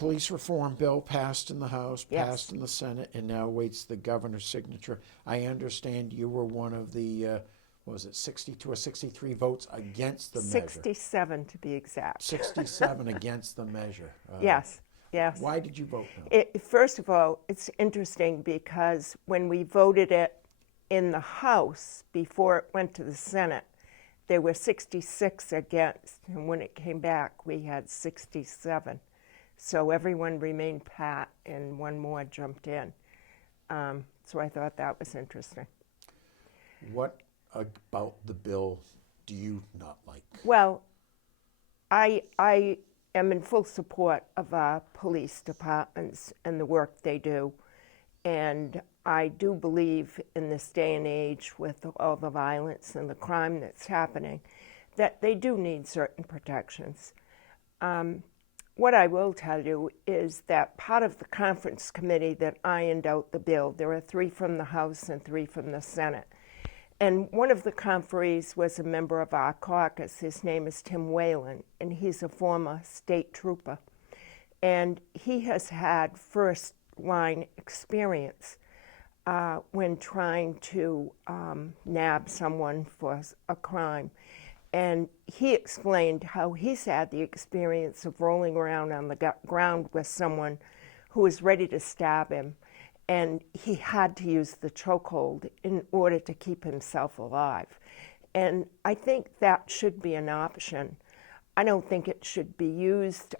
police reform bill passed in the House, Yes. passed in the Senate, and now awaits the governor's signature. I understand you were one of the, what was it, 62 or 63 votes against the measure. 67 to be exact. 67 against the measure. Yes, yes. Why did you vote no? First of all, it's interesting because when we voted it in the House before it went to the Senate, there were 66 against, and when it came back, we had 67. So everyone remained pat, and one more jumped in. So I thought that was interesting. What about the bill do you not like? Well, I am in full support of our police departments and the work they do. And I do believe in this day and age with all the violence and the crime that's happening, that they do need certain protections. What I will tell you is that part of the conference committee that ironed out the bill, there are 3 from the House and 3 from the Senate. And one of the conferees was a member of our caucus. His name is Tim Whalen, and he's a former state trooper. And he has had first-line experience when trying to nab someone for a crime. And he explained how he's had the experience of rolling around on the ground with someone who was ready to stab him, and he had to use the chokehold in order to keep himself alive. And I think that should be an option. I don't think it should be used,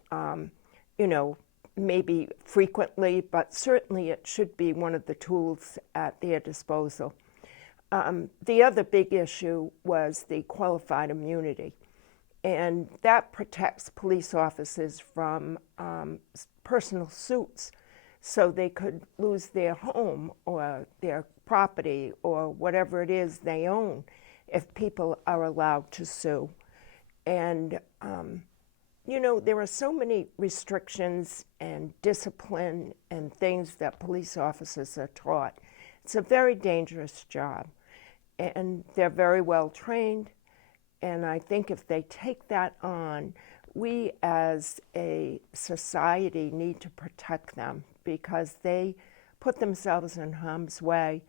maybe frequently, but certainly it should be one of the tools at their disposal. The other big issue was the qualified immunity, and that protects police officers from personal suits, so they could lose their home or their property or whatever it is they own if people are allowed to sue. And, there are so many restrictions and discipline and things that police officers are taught. It's a very dangerous job, and they're very well trained. And I think if they take that on, we as a society need to protect them because they put themselves in harm's way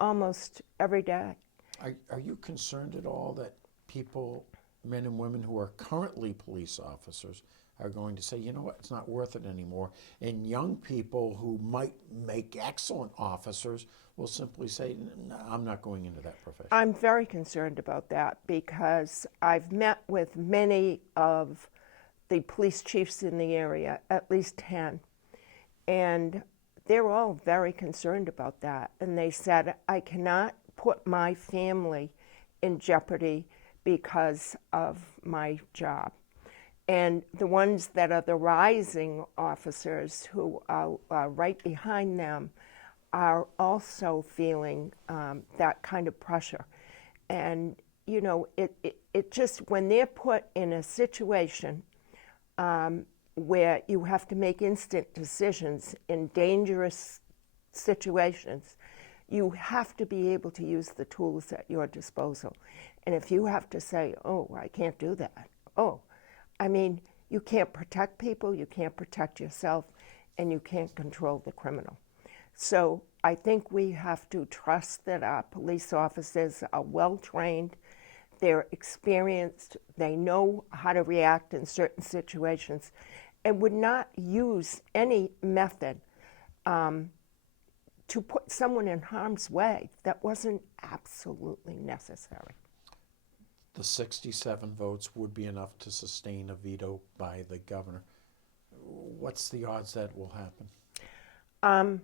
almost every day. Are you concerned at all that people, men and women who are currently police officers, are going to say, you know what, it's not worth it anymore? And young people who might make excellent officers will simply say, no, I'm not going into that profession. I'm very concerned about that because I've met with many of the police chiefs in the area, at least 10, and they're all very concerned about that. And they said, I cannot put my family in jeopardy because of my job. And the ones that are the rising officers who are right behind them are also feeling that kind of pressure. And, it just, when they're put in a situation where you have to make instant decisions in dangerous situations, you have to be able to use the tools at your disposal. And if you have to say, oh, I can't do that, you can't protect people, you can't protect yourself, and you can't control the criminal. So I think we have to trust that our police officers are well-trained, they're experienced, they know how to react in certain situations, and would not use any method to put someone in harm's way that wasn't absolutely necessary. The 67 votes would be enough to sustain a veto by the governor. What's the odds that will happen?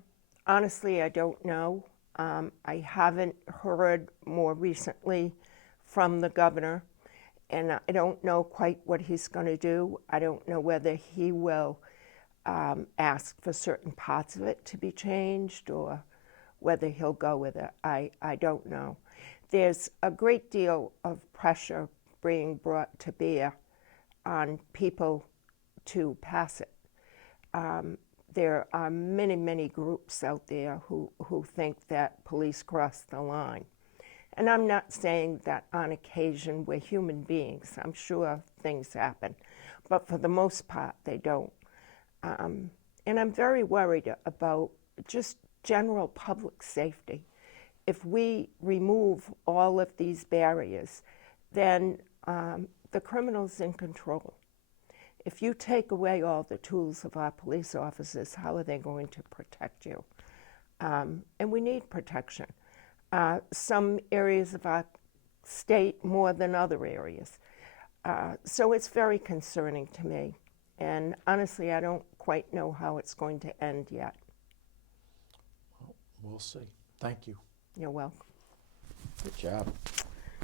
Honestly, I don't know. I haven't heard more recently from the governor, and I don't know quite what he's going to do. I don't know whether he will ask for certain parts of it to be changed or whether he'll go with it. I don't know. There's a great deal of pressure being brought to bear on people to pass it. There are many, many groups out there who think that police cross the line. And I'm not saying that on occasion we're human beings. I'm sure things happen. But for the most part, they don't. And I'm very worried about just general public safety. If we remove all of these barriers, then the criminal's in control. If you take away all the tools of our police officers, how are they going to protect you? And we need protection. Some areas of our state more than other areas. So it's very concerning to me. And honestly, I don't quite know how it's going to end yet. We'll see. Thank you. You're welcome. Good job.